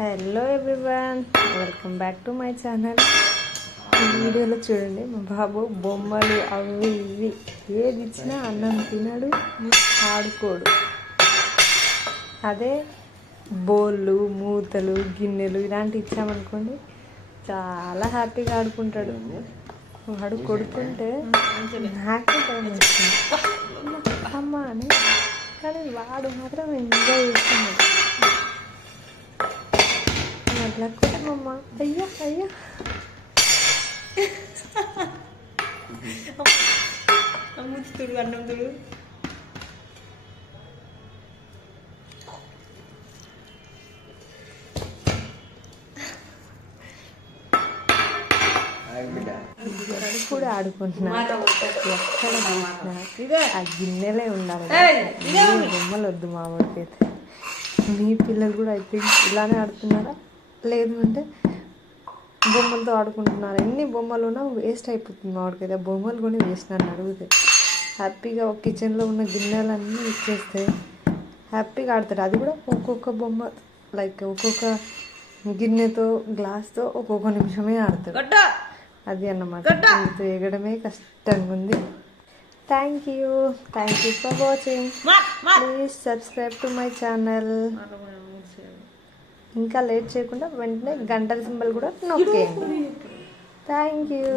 Hello everyone, welcome back to my channel. ఈ వీడియోలో చూడండి, మా బాబు బొమ్మలు అవి ఇవి ఏది ఇచ్చినా అన్నం తినడు, ఆడుకోడు. అదే బోళ్ళు, మూతలు, గిన్నెలు ఇలాంటివి ఇచ్చామనుకోండి చాలా హ్యాపీగా ఆడుకుంటాడు. వాడు కొడుకుంటే నాకే టైం వస్తుంది అమ్మ అని, కానీ వాడు మాత్రం ఎంజాయ్ చేస్తున్నాడు. అట్లా కొట్టమమ్మ, అయ్యా అయ్యా అమ్ముతుడు అన్నంతుడు. కూడా ఆడుకుంటున్నాడు. ఎక్కడ చూసినా ఆ గిన్నెలే ఉండాలి, బొమ్మలు వద్దు. మా వాడికైతే మీ పిల్లలు కూడా అయితే ఇలానే ఆడుతున్నారా? లేదు అంటే బొమ్మలతో ఆడుకుంటున్నారు. ఎన్ని బొమ్మలు ఉన్నా వేస్ట్ అయిపోతుంది మా వాడికైతే. బొమ్మలు కొని వేస్ట్ నన్ను అడిగితే హ్యాపీగా ఒక కిచెన్లో ఉన్న గిన్నెలన్నీ ఇచ్చేస్తే హ్యాపీగా ఆడతాడు. అది కూడా ఒక్కొక్క బొమ్మ, లైక్ ఒక్కొక్క గిన్నెతో గ్లాస్తో ఒక్కొక్క నిమిషమే ఆడతాడు. అది అన్నమాట. ఇంటితో ఎగడమే కష్టంగా ఉంది. Thank you for watching. Please subscribe to my channel. ఇంకా లేట్ చేయకుండా వెంటనే గంటల సింబల్ కూడా నొక్కేయండి. Thank you.